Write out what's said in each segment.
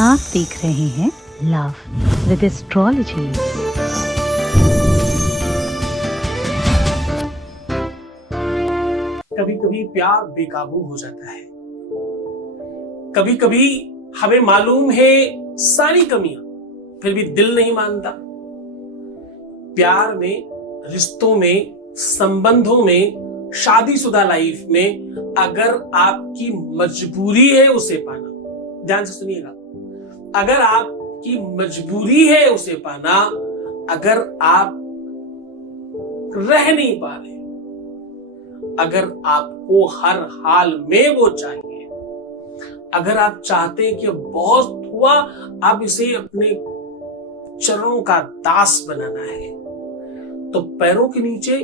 आप देख रहे हैं लव विद एस्ट्रोलॉजी। कभी कभी प्यार बेकाबू हो जाता है, कभी कभी हमें मालूम है सारी कमियां, फिर भी दिल नहीं मानता। प्यार में, रिश्तों में, संबंधों में, शादीशुदा लाइफ में अगर आपकी मजबूरी है उसे पाना, ध्यान से सुनिएगा, अगर आपकी मजबूरी है उसे पाना, अगर आप रह नहीं पा रहे, अगर आपको हर हाल में वो चाहिए, अगर आप चाहते हैं कि बहुत हुआ, आप इसे अपने चरणों का दास बनाना है, तो पैरों के नीचे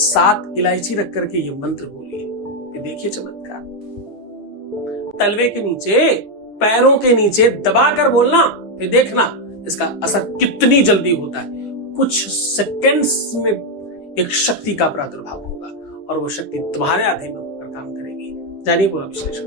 7 इलायची रख करके ये मंत्र बोलिए, ये देखिए चमत्कार। तलवे के नीचे, पैरों के नीचे दबाकर बोलना, फिर देखना इसका असर कितनी जल्दी होता है। कुछ सेकंड्स में एक शक्ति का प्रादुर्भाव होगा और वो शक्ति तुम्हारे अधीन होकर काम करेगी। जानिए पूरा विश्लेषण।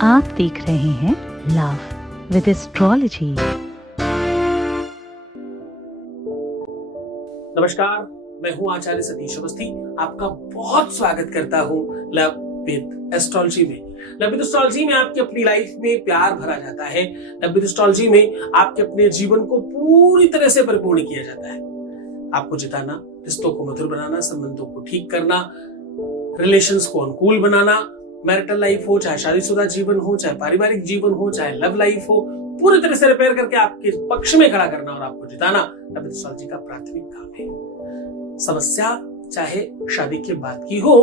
आप देख रहे हैं लव विद एस्ट्रोलॉजी। नमस्कार, मैं हूं आचार्य सतीश अवस्थी। आपका बहुत स्वागत करता हूं लव विद एस्ट्रोलॉजी में। लव विद एस्ट्रोलॉजी में आपकी अपनी लाइफ में प्यार भरा जाता है। लव विद एस्ट्रोलॉजी में आपके अपने जीवन को पूरी तरह से परिपूर्ण किया जाता है। आपको जिताना, रिश्तों को मधुर बनाना, संबंधों को ठीक करना, रिलेशंस को अनुकूल बनाना, मैरिटल लाइफ हो, चाहे शादीशुदा जीवन हो, चाहे पारिवारिक जीवन हो, चाहे लव लाइफ हो, पूरी तरह से रिपेयर करके आपके पक्ष में खड़ा करना और आपको जिताना लव विद एस्ट्रोलॉजी का प्राथमिक काम है। समस्या चाहे शादी के बाद की हो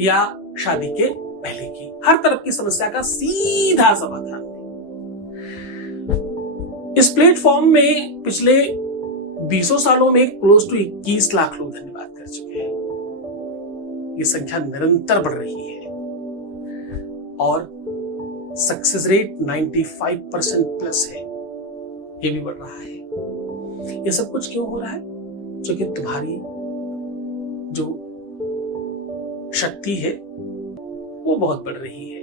या शादी के पहले की, हर तरफ की समस्या का सीधा समाधान है। इस प्लेटफॉर्म में पिछले 20 सालों में क्लोज टू 21 लाख लोग धन्यवाद कर चुके हैं। ये संख्या निरंतर बढ़ रही है और सक्सेस रेट 95% प्लस है, ये भी बढ़ रहा है। ये सब कुछ क्यों हो रहा है? क्योंकि तुम्हारी जो शक्ति है वो बहुत बढ़ रही है,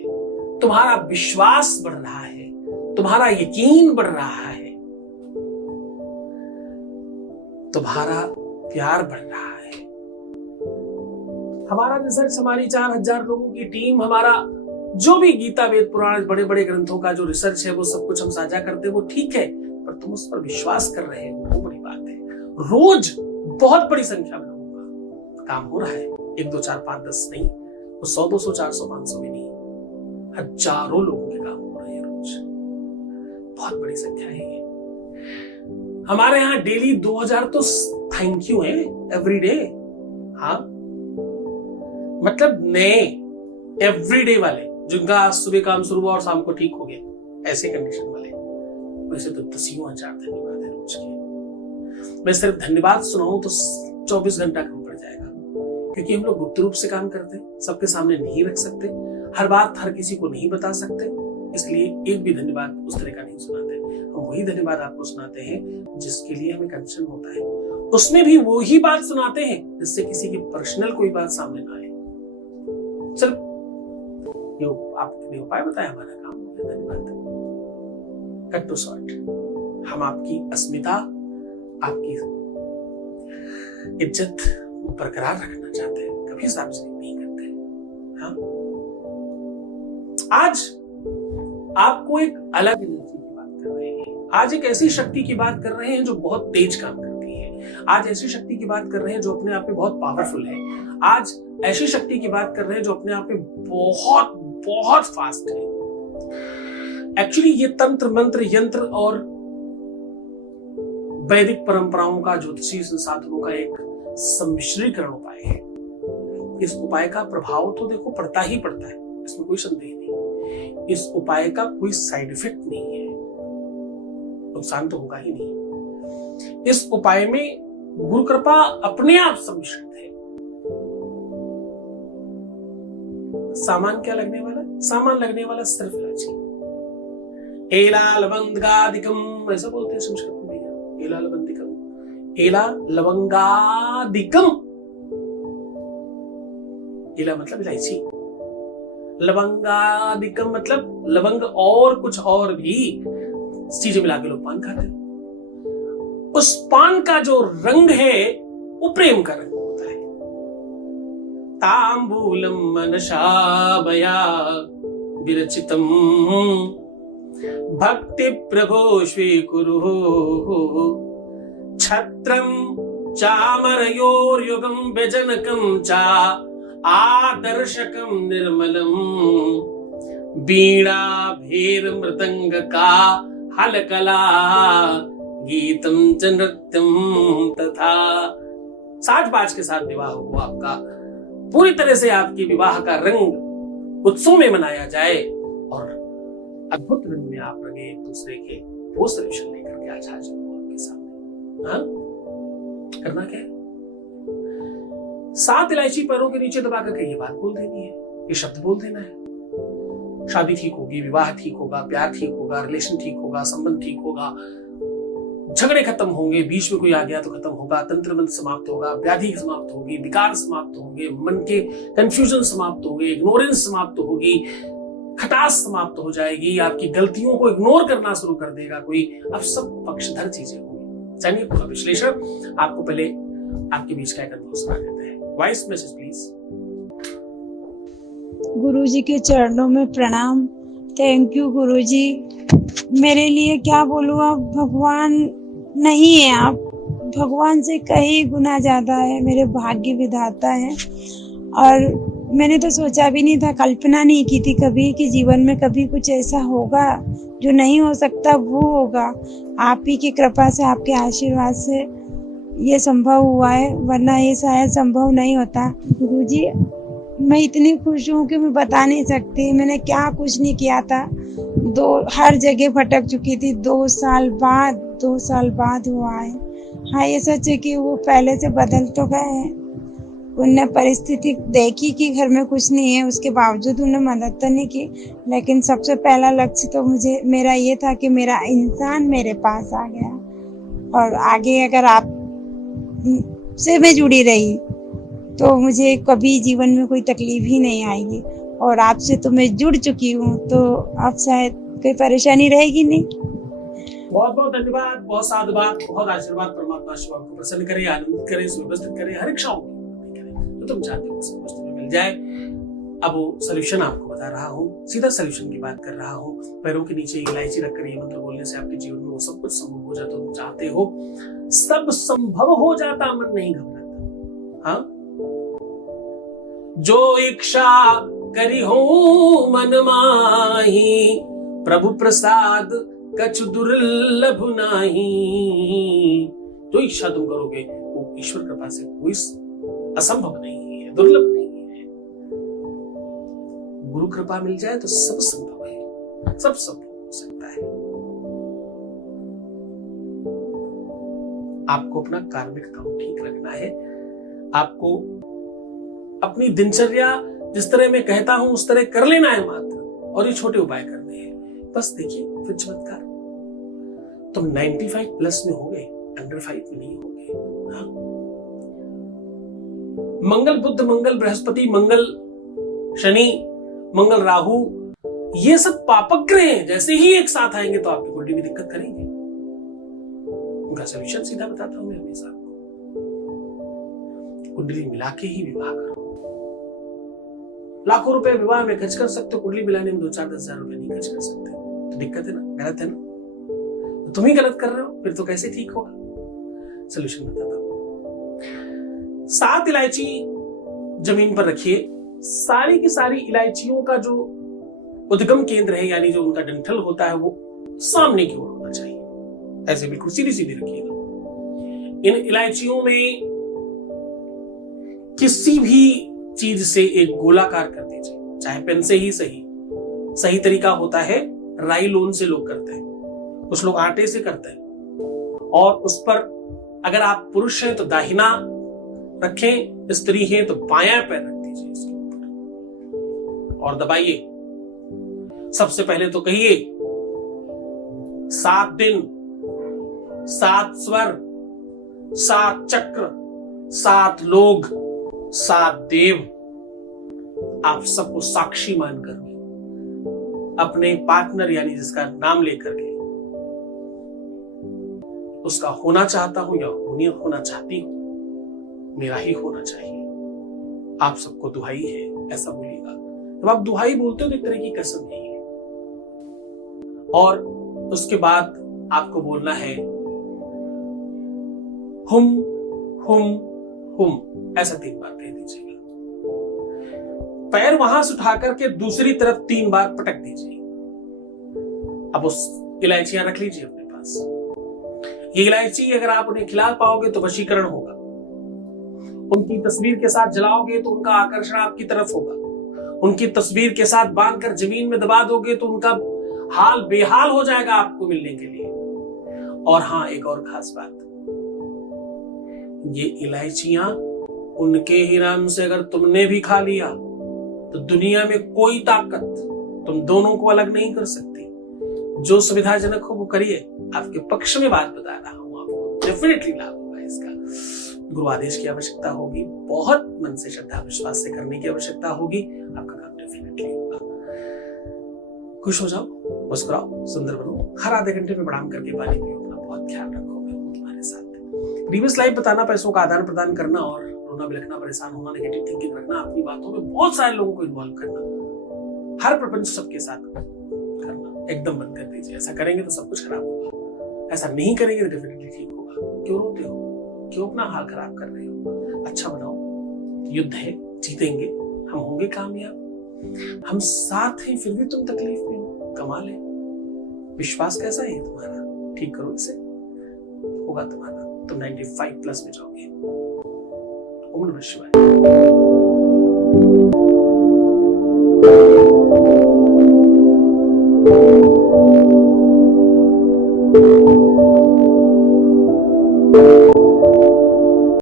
तुम्हारा विश्वास बढ़ रहा है, तुम्हारा यकीन बढ़ रहा है, तुम्हारा प्यार बढ़ रहा है। हमारा रिसर्च, हमारी 4000 लोगों की टीम, हमारा जो भी गीता, वेद, पुराण, बड़े बड़े ग्रंथों का जो रिसर्च है वो सब कुछ हम साझा करते हैं, वो ठीक है, पर तुम उस पर विश्वास कर रहे हो, वो बड़ी बात है। रोज बहुत बड़ी संख्या में लोगों का काम हो रहा है, 1 2 4 5 10 नहीं, वो 100 200 400 500 भी नहीं, हजारों लोगों के काम हो रहे हैं रोज। बहुत बड़ी संख्या है ये। हमारे यहाँ डेली 2000 तो थैंक यू है एवरीडे। हाँ, मतलब नए एवरीडे वाले, जिनका आज सुबह काम शुरू हुआ और शाम को ठीक हो गया, ऐसे कंडीशन वाले। वैसे तो 10,000 धन्यवाद है रोज के। मैं सिर्फ धन्यवाद सुनाऊं तो 24 घंटा कम पड़ जाएगा, क्योंकि हम लोग गुप्त रूप से काम करते हैं, सबके सामने नहीं रख सकते, हर बात हर किसी को नहीं बता सकते, इसलिए एक भी धन्यवाद उस तरह का नहीं सुनाते। हम वही धन्यवाद आपको सुनाते हैं जिसके लिए हमें कंसर्न होता है, उसमें भी वही बात सुनाते हैं जिससे किसी की पर्सनल कोई बात सामने ना आए। सिर्फ आपने उपाय बताया, हमारा काम हो गया। धन्यवाद। कट टू शॉर्ट, हम आपकी अस्मिता, आपकी इज्जत बरकरार रखना चाहते हैं, कभी सार्वजनिक नहीं करते। हाँ? आज आपको एक अलग एनर्जी की बात कर रहे हैं, आज एक ऐसी शक्ति की बात कर रहे हैं जो बहुत तेज काम करती है, आज ऐसी शक्ति की बात कर रहे हैं जो अपने आप में बहुत पावरफुल है, आज ऐसी शक्ति की बात कर रहे हैं जो अपने आप में बहुत बहुत फास्ट है। एक्चुअली ये तंत्र, मंत्र, यंत्र और वैदिक परंपराओं का, ज्योतिषीय संसाधनों का एक सम्मिश्रीकरण उपाय है। इस उपाय का प्रभाव तो देखो पड़ता ही पड़ता है, इसमें कोई संदेह नहीं। इस उपाय का कोई साइड इफेक्ट नहीं है, नुकसान तो होगा ही नहीं। इस उपाय में गुरु कृपा अपने आप सम्मिश्रित है। सामान क्या लगने वाला? सामान लगने वाला सिर्फ इलायची। एला लवंगादिकम, ऐसा बोलते हैं संस्कृत में भैया, एला लवंदिकम, एला लवंगादिकम। एला मतलब इलायची, लवंगादिकम मतलब लवंग और कुछ और भी चीजें मिला के लोग पान खाते हैं। उस पान का जो रंग है वो प्रेम का रंग होता है। तांबूलम मनशाबया विरचितम भक्ति प्रभो स्वीकुरु छत्रम चामरयोर्युगम व्यजनकम चा आदर्शकम निर्मलम वीणा भीर मृदंग का हलकला गीतम च नृत्यम तथा। साज बाज के साथ विवाह हो आपका, पूरी तरह से आपकी विवाह का रंग उत्सव में मनाया जाए और अद्भुत रंग में आप रंगे एक दूसरे के, वो सॉल्यूशन लेकर के आज हाजिर हूं आपके सामने। हाँ? करना क्या है? 7 इलायची पैरों के नीचे दबा करके ये बात बोल देनी है, ये शब्द बोल देना है। शादी ठीक होगी, विवाह ठीक होगा, प्यार ठीक होगा, रिलेशन ठीक होगा, संबंध ठीक होगा, झगड़े खत्म होंगे, बीच में कोई आ गया तो खत्म होगा, तंत्र मंत्र समाप्त होगा, व्याधि समाप्त होगी, विकार समाप्त होंगे, मन के कंफ्यूजन समाप्त होंगे, इग्नोरेंस समाप्त होगी, खटास समाप्त हो जाएगी, आपकी गलतियों को इग्नोर करना शुरू कर देगा कोई। अब सब पक्षधर चीजें होंगी। चलिए पूरा विश्लेषण आपको पहले आपके बीच का एक अनुभव सुना देते हैं। Voice message please. गुरुजी के चरणों में प्रणाम। थैंक यू गुरुजी। मेरे लिए क्या बोलूं, अब भगवान नहीं है, आप भगवान से कई गुना ज्यादा है, मेरे भाग्य विधाता है। और मैंने तो सोचा भी नहीं था, कल्पना नहीं की थी कभी कि जीवन में कभी कुछ ऐसा होगा जो नहीं हो सकता वो होगा। आप ही की कृपा से, आपके आशीर्वाद से ये संभव हुआ है, वरना ये शायद संभव नहीं होता। गुरुजी मैं इतनी खुश हूँ कि मैं बता नहीं सकती। मैंने क्या कुछ नहीं किया था, हर जगह भटक चुकी थी। 2 साल बाद हुआ है। हाँ ये सच है कि वो पहले से बदल तो गए हैं। उनने परिस्थिति देखी कि घर में कुछ नहीं है, उसके बावजूद उन्होंने मदद तो नहीं की। लेकिन सबसे पहला लक्ष्य तो मेरा ये था कि मेरा इंसान मेरे पास आ गया, और आगे अगर आप से मैं जुड़ी रही तो मुझे कभी जीवन में कोई तकलीफ ही नहीं आएगी। और आपसे तो मैं जुड़ चुकी हूँ, तो अब शायद कोई परेशानी रहेगी नहीं। बहुत बहुत धन्यवाद, बहुत साधुवाद, बहुत आशीर्वाद। परमात्मा शिव आपको प्रसन्न करे, आनंदित करे, सुव्यवस्थित करे, हर इच्छाओं की करे, तो तुम चाहते हो सब कुछ तुम्हें मिल जाए। अब वो सोल्यूशन आपको बता रहा हूँ, सीधा सोल्यूशन की बात कर रहा हूँ। पैरों के नीचे इलायची रखकर ये मंत्र बोलने से आपके जीवन में वो सब कुछ संभव हो जाता। तुम चाहते हो सब संभव हो जाता, मन नहीं घबराता। हाँ, जो इच्छा करी हो मन माही, प्रभु प्रसाद कछु दुर्लभ नाही। जो इच्छा तुम करोगे वो ईश्वर कृपा से कोई असंभव नहीं है, दुर्लभ नहीं है। गुरु कृपा मिल जाए तो सब संभव है, सब संभव हो सकता है। आपको अपना कार्मिक काम ठीक रखना है। आपको अपनी दिनचर्या जिस तरह मैं कहता हूं उस तरह कर लेना है मात्र, और ये छोटे उपाय करने हैं। बस देखिए फिर चमत्कार, तुम 95 प्लस में होगे, अंडर 5 में नहीं होगे। हाँ? मंगल बुध, मंगल बृहस्पति, मंगल शनि, मंगल राहु, ये सब पापग्रह हैं। जैसे ही एक साथ आएंगे तो आपकी कुंडली में दिक्कत करेंगे। उनका सॉल्यूशन सीधा बताता हूं मैं हमेशा आपको, कुंडली मिला के ही विवाह करो। लाखों रुपए विवाह में खर्च कर सकते हो, कुंडली मिलाने में 2-4-10 हजार रुपए नहीं खर्च कर सकते। तो दिक्कत है ना, गलत है ना, तो तुम ही गलत कर रहे हो, फिर तो कैसे ठीक होगा। सोल्यूशन बताता हूं। 7 इलायची जमीन पर रखिए। सारी की सारी इलायचियों का जो उद्गम केंद्र है, यानी जो उनका डंठल होता है, वो सामने की ओर होना चाहिए। ऐसे बिल्कुल सीधी सीधी रखिएगा। इन इलायचियों में किसी भी चीज से एक गोलाकार कर दीजिए, चाहे पेन से ही सही। सही तरीका होता है राई लोन से लोग करते हैं, कुछ लोग आटे से करते हैं। और उस पर अगर आप पुरुष हैं तो दाहिना रखें, स्त्री हैं तो बायां पैर रख दीजिए इसके ऊपर और दबाइए। सबसे पहले तो कहिए 7 दिन, 7 स्वर, 7 चक्र, 7 लोग, 7 देव, आप सबको साक्षी मानकर अपने पार्टनर यानी जिसका नाम लेकर के उसका होना चाहता हूं या होना चाहती हूं, मेरा ही होना चाहिए। आप सबको दुहाई है, ऐसा बोलिएगा। जब आप दुहाई बोलते हो तो एक तरह की कसम नहीं है। और उसके बाद आपको बोलना है हुम हुम हुम, ऐसा 3 बार कह दीजिएगा। पैर वहां से उठा करके दूसरी तरफ 3 बार पटक दीजिए। अब उस इलायचियां रख लीजिए अपने पास। ये इलायची अगर आप उन्हें खिला पाओगे तो वशीकरण होगा। उनकी तस्वीर के साथ जलाओगे तो उनका आकर्षण आपकी तरफ होगा। उनकी तस्वीर के साथ बांधकर जमीन में दबा दोगे तो उनका हाल बेहाल हो जाएगा आपको मिलने के लिए। और हाँ, एक और खास बात, ये इलायचियां उनके ही नाम से अगर तुमने भी खा लिया तो दुनिया में कोई ताकत तुम दोनों को अलग नहीं कर सकती। जो सुविधाजनक हो वो करिए। आपके पक्ष में बात बता रहा हूं, आपको डेफिनेटली लाभ होगा इसका। गुरु आदेश की आवश्यकता होगी, बहुत मन से श्रद्धा विश्वास से करने की आवश्यकता होगी, आपका काम डेफिनेटली होगा। खुश हो जाओ, मुस्कुराओ, सुंदर बनो, हर आधे घंटे में प्रणाम करके पानी पियो, अपना बहुत ख्याल रखो। मैं हूं तुम्हारे साथ। प्रीवियस लाइफ बताना, पैसों का आदान प्रदान करना और रोना बिलखना, परेशान होना, नेगेटिव थिंकिंग रखना, अपनी बातों में बहुत सारे लोगों को इन्वॉल्व करना, हर प्रपंच सबके साथ करना एकदम बंद कर दीजिए। ऐसा करेंगे तो सब कुछ खराब होगा, ऐसा नहीं करेंगे तो डेफिनेटली ठीक होगा। क्यों रोते हो? क्यों अपना हाल खराब कर रहे हो? अच्छा बनाओ, युद्ध है, जीतेंगे, हम होंगे कामयाब। हम साथ हैं फिर भी तुम तकलीफ में हो, कमाल है। विश्वास कैसा है तुम्हारा? ठीक करो इसे, होगा तुम्हारा, तुम 95+ में जाओगे। ओम नमः शिवाय।